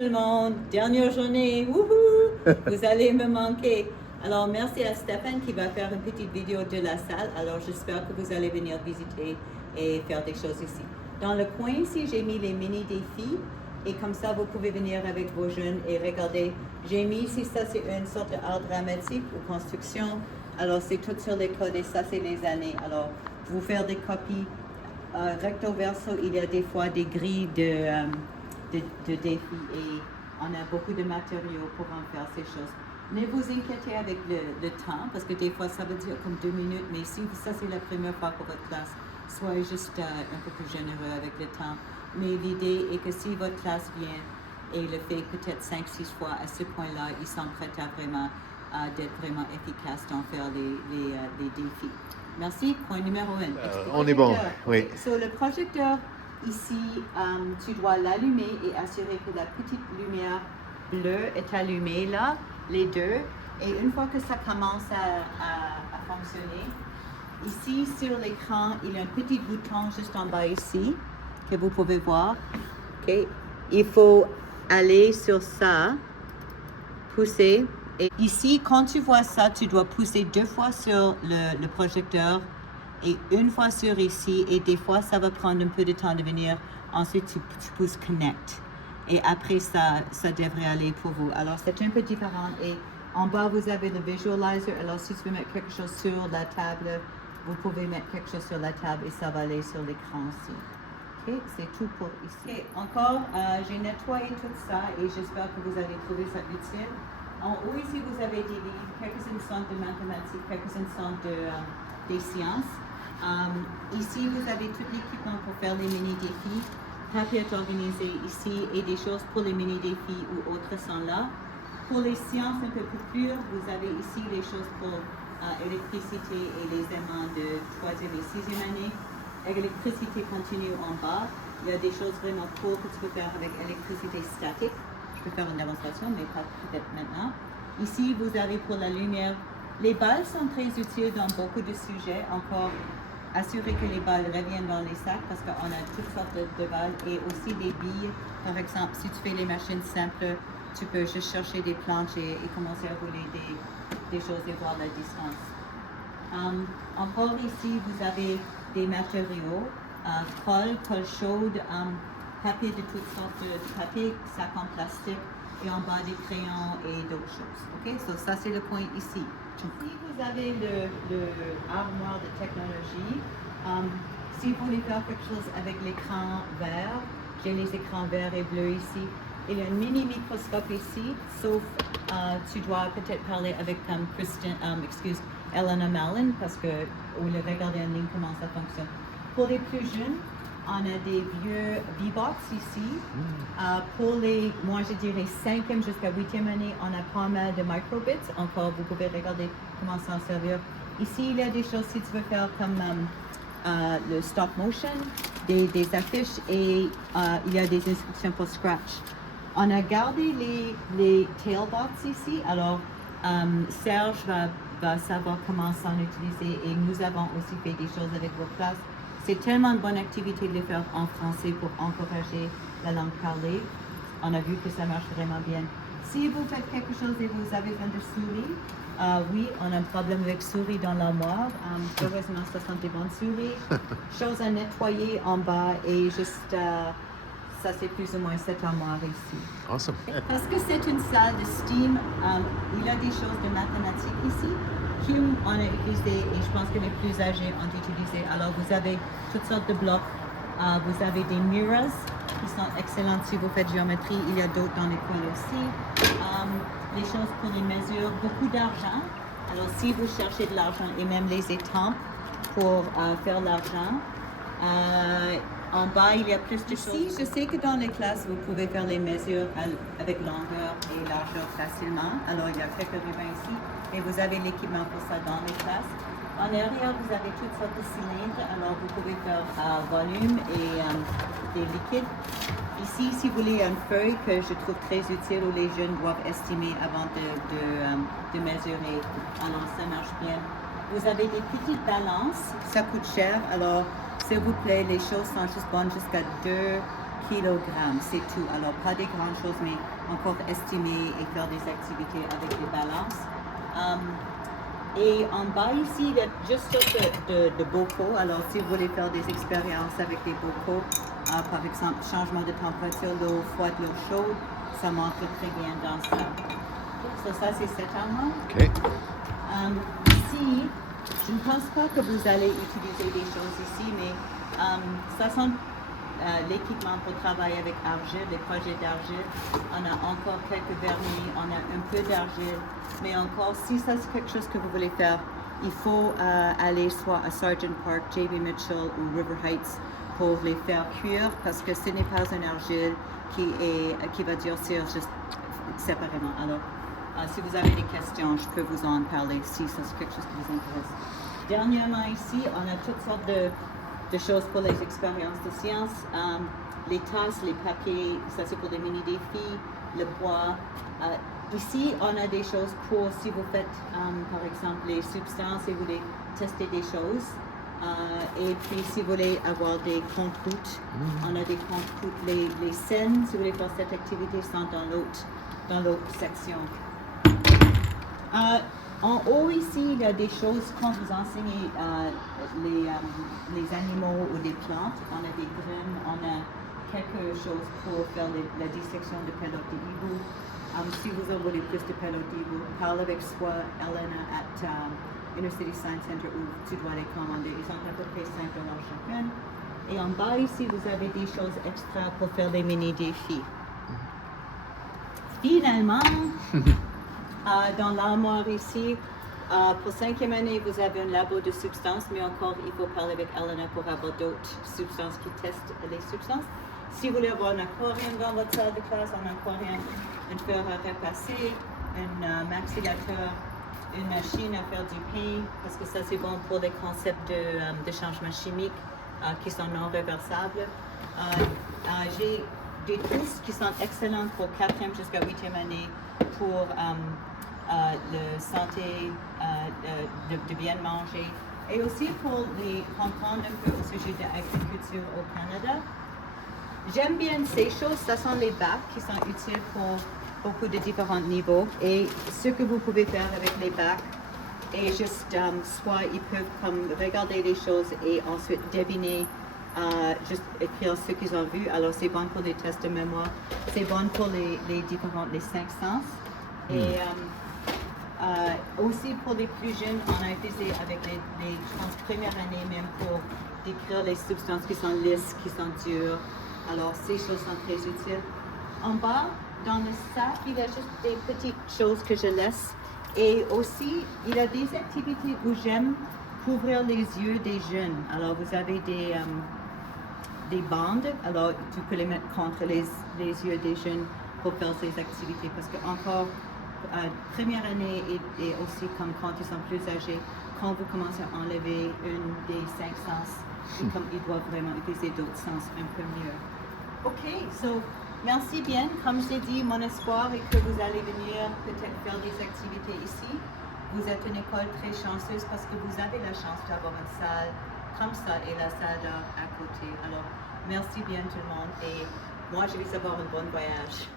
Tout le monde, dernière journée, wouhou, vous allez me manquer. Alors merci à Stéphane qui va faire une petite vidéo de la salle. Alors j'espère que vous allez venir visiter et faire des choses ici. Dans le coin ici, j'ai mis les mini défis et comme ça vous pouvez venir avec vos jeunes et regarder. J'ai mis ici, ça c'est une sorte d'art dramatique ou construction. Alors c'est tout sur les codes et ça c'est les années. Alors vous faire des copies recto verso, il y a des fois des grilles de défis et on a beaucoup de matériaux pour en faire ces choses. Ne vous inquiétez avec le temps parce que des fois ça veut dire comme 2 minutes, mais si ça c'est la première fois pour votre classe, soyez juste un peu plus généreux avec le temps. Mais l'idée est que si votre classe vient et le fait peut-être 5-6 fois à ce point-là, ils sont prêts à vraiment d'être vraiment efficaces dans faire les défis. Merci. Point numéro 1. On est bon, oui. So, le projecteur, ici, tu dois l'allumer et assurer que la petite lumière bleue est allumée là, les deux. Et une fois que ça commence à fonctionner, ici sur l'écran, il y a un petit bouton juste en bas ici que vous pouvez voir. Okay. Il faut aller sur ça, pousser. Et ici, quand tu vois ça, tu dois pousser 2 fois sur le projecteur et 1 fois sur ici. Et des fois, ça va prendre un peu de temps de venir. Ensuite, tu pousses Connect. Et après ça devrait aller pour vous. Alors, c'est un peu différent. Et en bas, vous avez le visualizer. Alors, si tu veux mettre quelque chose sur la table, vous pouvez mettre quelque chose sur la table et ça va aller sur l'écran aussi. OK, c'est tout pour ici. Okay. Encore, j'ai nettoyé tout ça et j'espère que vous allez trouver ça utile. En haut ici, vous avez des livres, quelques-uns sont de mathématiques, quelques-uns sont des sciences. Ici, vous avez tout l'équipement pour faire les mini-défis. Papier est organisé ici et des choses pour les mini-défis ou autres sont là. Pour les sciences un peu plus pures, vous avez ici les choses pour électricité et les aimants de 3e et 6e année. Électricité continue en bas. Il y a des choses vraiment cool que tu peux faire avec électricité statique. Je peux faire une démonstration, mais pas peut-être maintenant. Ici, vous avez pour la lumière. Les balles sont très utiles dans beaucoup de sujets. Encore, assurez que les balles reviennent dans les sacs parce qu'on a toutes sortes de balles et aussi des billes. Par exemple, si tu fais les machines simples, tu peux juste chercher des planches et commencer à rouler des choses et voir la distance. Encore ici, vous avez des matériaux, colle chaude, papier de toutes sortes de papier, sac en plastique et en bas des crayons et d'autres choses. OK? So, ça, c'est le point ici. Si vous avez le armoire de technologie, si vous voulez faire quelque chose avec l'écran vert, j'ai les écrans verts et bleus ici. Il y a un mini microscope ici, sauf tu dois peut-être parler avec Elena Mallon parce que ou le regarder en ligne comment ça fonctionne. Pour les plus jeunes, on a des vieux V-Box ici. Pour les, moi je dirais 5e jusqu'à 8e année, on a pas mal de microbits. Encore, vous pouvez regarder comment s'en servir. Ici, il y a des choses si tu veux faire comme le stop motion, des affiches et il y a des instructions pour Scratch. On a gardé les tailbots ici. Alors, Serge va savoir comment s'en utiliser et nous avons aussi fait des choses avec vos classes. C'est tellement une bonne activité de le faire en français pour encourager la langue parlée. On a vu que ça marche vraiment bien. Si vous faites quelque chose et vous avez besoin de souris, oui, on a un problème avec souris dans l'armoire. Heureusement, ce sont des bonnes souris. Chose à nettoyer en bas et juste, ça c'est plus ou moins cette armoire ici. Awesome. Parce que c'est une salle de STEAM, il y a des choses de mathématiques ici. Hume, on a utilisé et je pense que les plus âgés ont utilisé. Alors vous avez toutes sortes de blocs. Vous avez des mirrors qui sont excellentes si vous faites géométrie. Il y a d'autres dans les coins aussi. Les choses pour les mesures, beaucoup d'argent. Alors si vous cherchez de l'argent et même les étampes pour faire l'argent. En bas, il y a plus de choses. Ici, je sais que dans les classes, vous pouvez faire les mesures avec longueur et largeur facilement. Alors, il y a quelques rubans ici. Et vous avez l'équipement pour ça dans les classes. En arrière, vous avez toutes sortes de cylindres. Alors, vous pouvez faire volume et des liquides. Ici, si vous voulez une feuille que je trouve très utile où les jeunes doivent estimer avant de mesurer. Alors, ça marche bien. Vous avez des petites balances. Ça coûte cher. Alors, s'il vous plaît, les choses sont juste bonnes jusqu'à 2 kilogrammes, c'est tout. Alors, pas des grandes choses, mais encore estimer et faire des activités avec des balances. Et en bas ici, il y a juste de bocaux. Alors, si vous voulez faire des expériences avec des bocaux, par exemple, changement de température, l'eau froide, l'eau chaude, ça marche très bien dans ça. So, ça, c'est cet armoire. Okay. Ici, je ne pense pas que vous allez utiliser des choses ici, mais ça sont l'équipement pour travailler avec argile, les projets d'argile. On a encore quelques vernis, on a un peu d'argile, mais encore, si ça c'est quelque chose que vous voulez faire, il faut aller soit à Sargent Park, J.B. Mitchell ou River Heights pour les faire cuire, parce que ce n'est pas un argile qui va durcir juste séparément. Alors, si vous avez des questions, je peux vous en parler si ça c'est quelque chose qui vous intéresse. Dernièrement ici, on a toutes sortes de choses pour les expériences de science. Les tasses, les papiers, ça c'est pour des mini-défis, le bois. Ici, on a des choses pour si vous faites, par exemple, les substances et vous voulez tester des choses. Et puis, si vous voulez avoir des comptes-routes, on a des comptes-routes. Les scènes, si vous voulez faire cette activité, sont dans l'autre section. En haut ici, il y a des choses quand vous enseignez les animaux ou des plantes. On a des graines, on a quelque chose pour faire la dissection de pelote de hibou. Si vous en voulez plus de pelote d'hibou, parle avec soit Elena at Inner City Science Center où tu dois les commander. Ils sont à peu près $5 chacune. Et en bas ici, vous avez des choses extra pour faire des mini-défis. Finalement, dans l'armoire ici, pour 5e année, vous avez un labo de substances, mais encore, il faut parler avec Elena pour avoir d'autres substances qui testent les substances. Si vous voulez avoir un aquarium dans votre salle de classe, un aquarium, un fer à repasser, un maxillateur, une machine à faire du pain, parce que ça c'est bon pour les concepts de changement chimique qui sont non réversables. J'ai des tests qui sont excellents pour 4e jusqu'à 8e année pour la santé, de bien manger, et aussi pour les comprendre un peu au sujet de l'agriculture au Canada. J'aime bien ces choses, ce sont les bacs qui sont utiles pour beaucoup de différents niveaux, et ce que vous pouvez faire avec les bacs est juste, soit ils peuvent comme regarder les choses et ensuite deviner, juste écrire ce qu'ils ont vu. Alors c'est bon pour les tests de mémoire, c'est bon pour les 5 sens. Et aussi pour les plus jeunes, on a utilisé avec les je pense, premières années même pour décrire les substances qui sont lisses, qui sont dures. Alors ces choses sont très utiles. En bas, dans le sac, il y a juste des petites choses que je laisse. Et aussi, il y a des activités où j'aime couvrir les yeux des jeunes. Alors vous avez des bandes, alors tu peux les mettre contre les yeux des jeunes pour faire ces activités, parce que encore première année et aussi comme quand ils sont plus âgés, quand vous commencez à enlever une des 5 sens, et comme ils doivent vraiment utiliser d'autres sens un peu mieux. Ok, so merci bien. Comme j'ai dit, mon espoir est que vous allez venir peut-être faire des activités ici. Vous êtes une école très chanceuse parce que vous avez la chance d'avoir une salle comme ça et la salle à côté. Alors, merci bien tout le monde et moi je vais avoir un bon voyage.